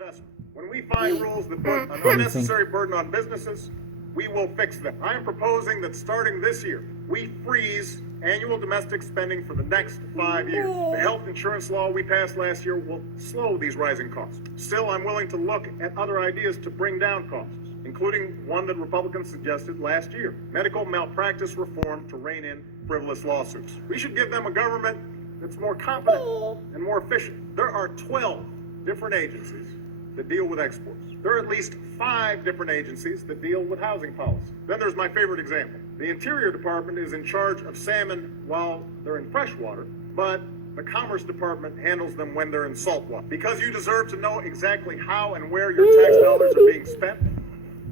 investment. When we find rules that put an unnecessary burden on businesses, we will fix them. I am proposing that starting this year, we freeze annual domestic spending for the next 5 years. The health insurance law we passed last year will slow these rising costs. Still, I'm willing to look at other ideas to bring down costs, including one that Republicans suggested last year: medical malpractice reform to rein in frivolous lawsuits. We should give them a government that's more competent and more efficient. There are 12 different agencies that deal with exports. There are at least 5 different agencies that deal with housing policy. Then there's my favorite example. The Interior Department is in charge of salmon while they're in freshwater, but the Commerce Department handles them when they're in saltwater. Because you deserve to know exactly how and where your tax dollars are being spent,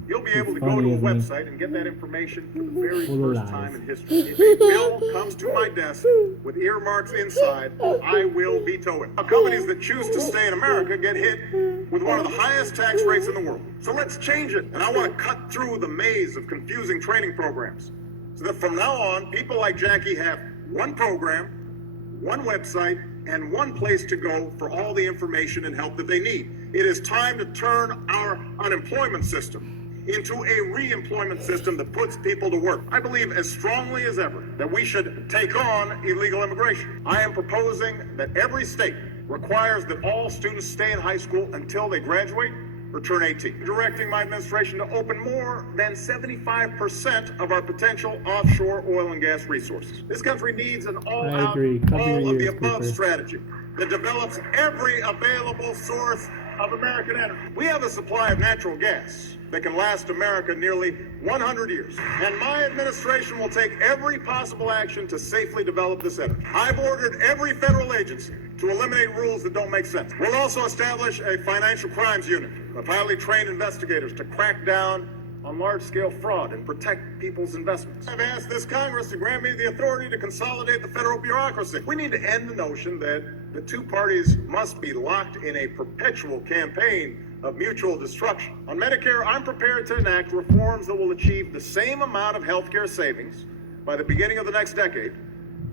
you'll be able to go to a website and get that information for the very first time in history. If a bill comes to my desk with earmarks inside, I will veto it. Companies that choose to stay in America get hit with one of the highest tax rates in the world. So let's change it. And I want to cut through the maze of confusing training programs so that from now on, people like Jackie have one program, one website, and one place to go for all the information and help that they need. It is time to turn our unemployment system into a re-employment system that puts people to work. I believe as strongly as ever that we should take on illegal immigration. I am proposing that every state requires that all students stay in high school until they graduate or turn 18. Directing my administration to open more than 75% of our potential offshore oil and gas resources. This country needs an all-out, all of the above strategy that develops every available source of American energy. We have a supply of natural gas that can last America nearly 100 years. And my administration will take every possible action to safely develop this energy. I've ordered every federal agency to eliminate rules that don't make sense. We'll also establish a financial crimes unit of highly trained investigators to crack down on large-scale fraud and protect people's investments. I've asked this Congress to grant me the authority to consolidate the federal bureaucracy. We need to end the notion that the two parties must be locked in a perpetual campaign of mutual destruction. On Medicare, I'm prepared to enact reforms that will achieve the same amount of healthcare savings by the beginning of the next decade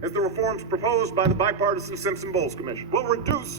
as the reforms proposed by the bipartisan Simpson-Bowles Commission. We'll reduce